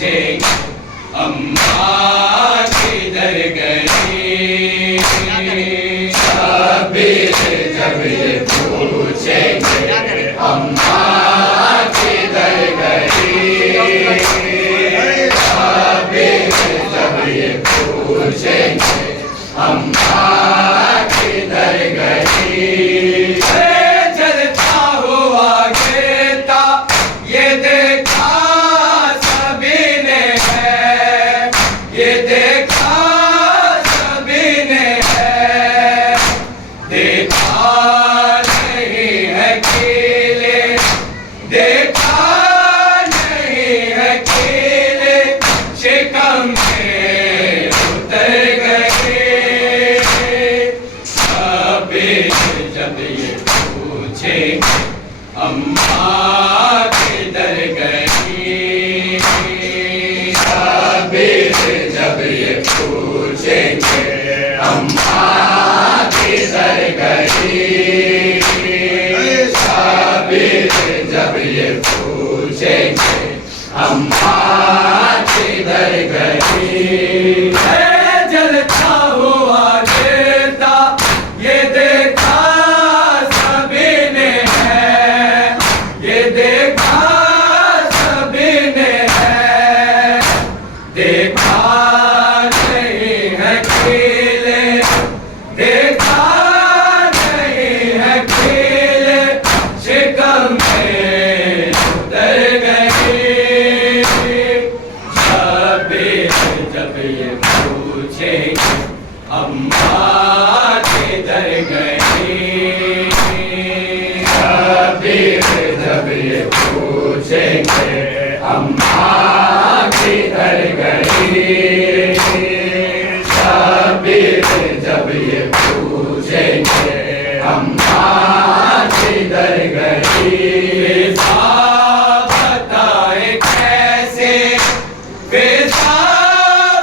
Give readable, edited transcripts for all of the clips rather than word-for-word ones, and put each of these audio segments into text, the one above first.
पूछेंगे अम्मा किधर गई। शब्बीर जब ये पूछेंगे अम्मा किधर गई। शब्बीर जब ये पूछेंगे अम्मा किधर गई। जलता हुआ गिरता ये देखा सभी ने है, ये देखा सभी ने है। देखा नहीं है कीले, देखा नहीं है कीले, शिकम में उतर गए। शब्बीर जब ये पूछेंगे अम्मा किधर गई। शब्बीर जब ये पूछेंगे अम्मा किधर गई। शब्बीर जब ये पूछेंगे अम्मा किधर गई। जलता हुआ गिरता ये देखा सभी ने है, ये देखा सभी ने है। देखा नहीं है कीले, देखा नहीं है कीले, शिकम में उतर गई। शब्बीर जब ये पूछेंगे अम्मा किधर गई। शब्बीर जब ये पूछेंगे अम्मा किधर गई। शब्बीर जब ये पूछेंगे अम्मा किधर गई। बताए कैसे, फिजा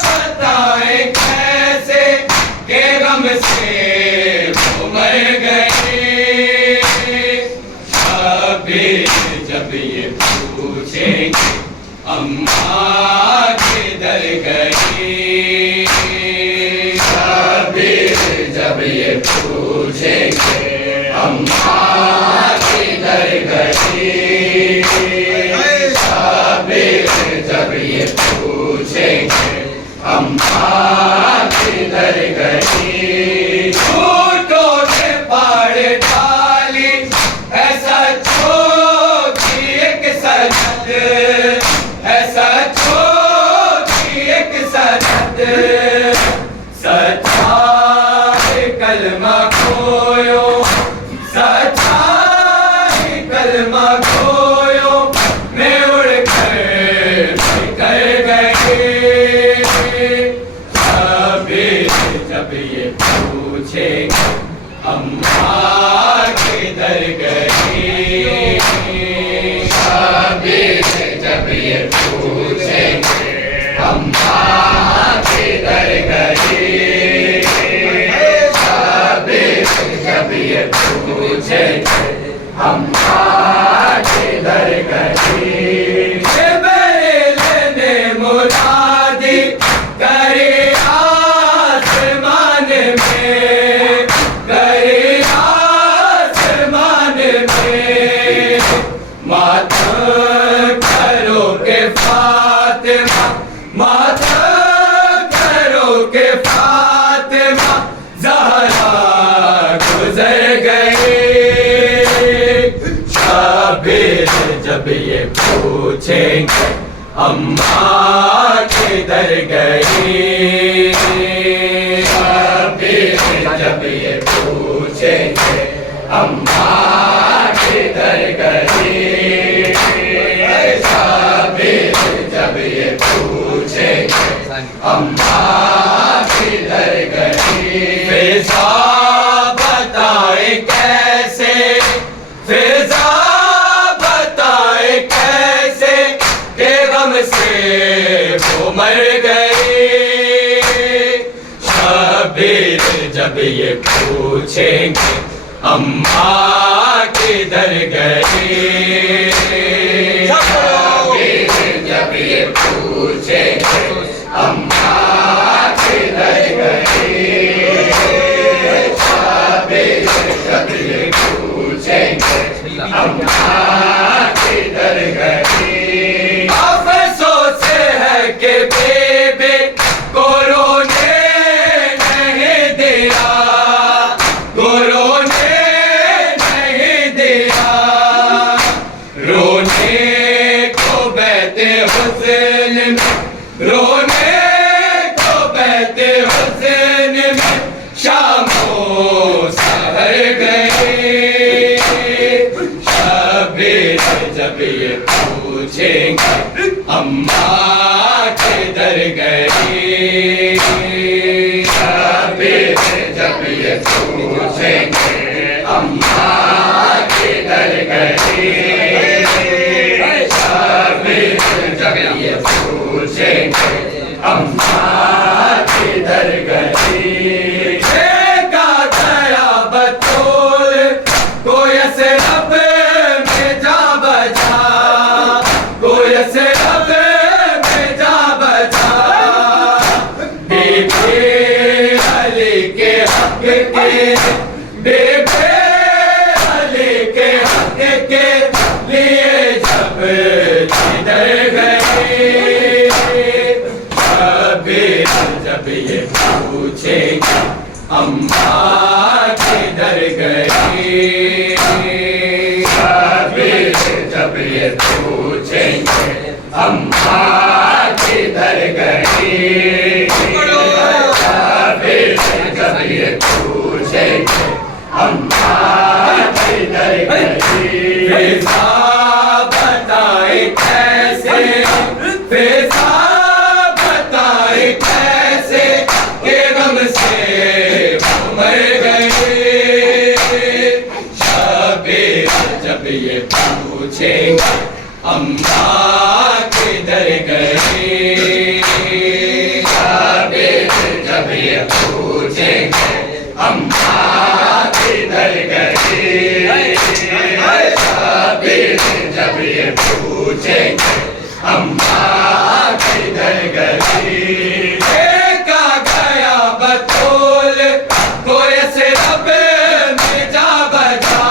बताए कैसे के गम से वो मर गई। शब्बीर जब ये पूछेंगे अम्मा किधर गई। शब्बीर जब ये पूछेंगे अम्मा किधर गई। शब्बीर जब ये पूछेंगे अम्मा किधर गई। झूठों ने पाड़ डाली ऐसा छोटी एक सनत, ऐसा छोटी एक सनत। सच्चा कलमा खोयो, सच्चा कलमा खोयो, मैं उड़कर निकल गई। शब्बीर जब ये पूछेंगे अम्मा किधर गई। शब्बीर जब ये पूछेंगे अम्मा किधर गई। शब्बीर जब ये पूछेंगे अम्मा किधर गई। जिब्रील ने मुनादी करे आसमान में, करे आसमान में। माथा करो के फातिमा, माथा करो के फातिमा, ज़हरा गुजर गई। शब्बीर जब ये पूछेंगे अम्मा किधर गई। शब्बीर जब ये पूछेंगे अम्मा किधर गई। शब्बीर जब ये पूछेंगे अम्मा किधर गई। फिजा बताए कैसे, फिजा बताए कैसे के गम से वो मर गई। शब्बीर जब ये पूछेंगे अम्मा किधर गई। जब ये अम्मा किधर गई, शबीर जब ये पूछेंगे अम्मा किधर गई। अफसोस है कि बेबे को रोने नहीं दिया, को रोने नहीं दिया, रोने को बहते हुस्न में, रोने को बहते हुस्न में शामों सहर गए। शबीर जब ये पूछेंगे अम्मा किधर गई, शबीर जब ये पूछेंगे अम्मा किधर गई, शबीर जब ये पूछेंगे अम्मा किधर गई। देखा गया बतूल कोई से रब में जा बजा, कोई से रब में जा बजा, बेबे अली के हक के, बेबे अली के हक के लिए जब किधर गए। शबीर जब ये पूछेंगे अम्मा किधर गई, शबीर जब ये पूछेंगे अम्मा किधर गई, शबीर जब ये पूछेंगे अम्मा किधर गई। फिजा बताए कैसे, फिजा बताए कैसे के गम से मर गए। शबीर जब ये पूछेंगे अम्मा किधर गई, शबीर जब ये पूछेंगे अम्मा किधर गई, शबीर जब ये पूछेंगे अम्मा किधर गई। देखा गया बतूल कोई से रब में जा बजा,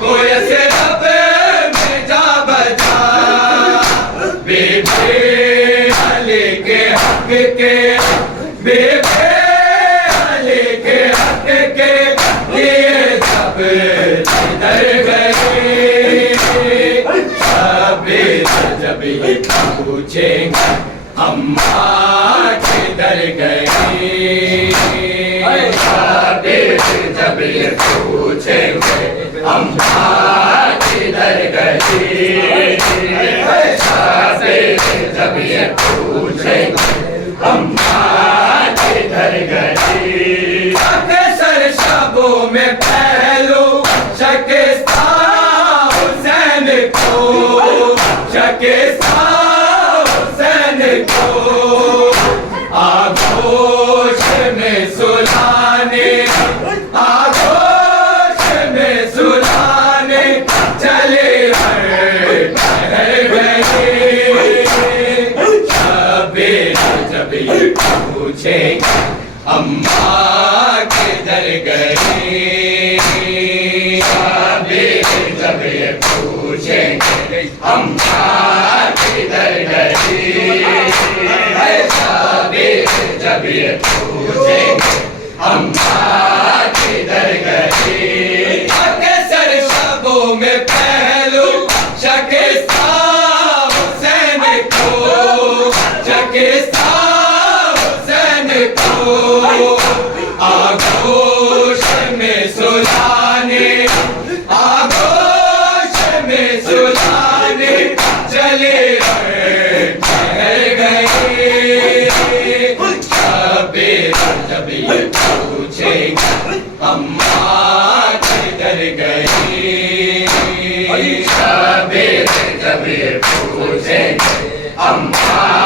कोई से रब में जा बजा, बेबे अली के हक के, बेबे अली के हक के लिए सब किधर गए। शबीर जब ये पूछेंगे अम्मा किधर गई, शबीर जब ये पूछेंगे अम्मा किधर गई, शबीर जब ये पूछेंगे अम्मा किधर गई। अक्सर शबों में पहलू शकिस्ता हुसैन को, शकिस्ता हुसैन को, आगोश में सुलाने, आगोश में सुलाने चले हर ठहर गए। शबीर जब ये पूछेंगे अम्मा किधर गई, शबीर जब ये पूछेंगे अम्मा किधर गई, शबीर जब ये पूछेंगे अम्मा किधर गई। अक्सर शबों में पहलू शकिस्ता हुसैन को, शकिस्ता हुसैन को, आगोश में सुलाने, आगोश में सुलाने चले ठहर गए। शबीर जब ये पूछेंगे अम्मा किधर गई, शबीर जब ये पूछेंगे अम्मा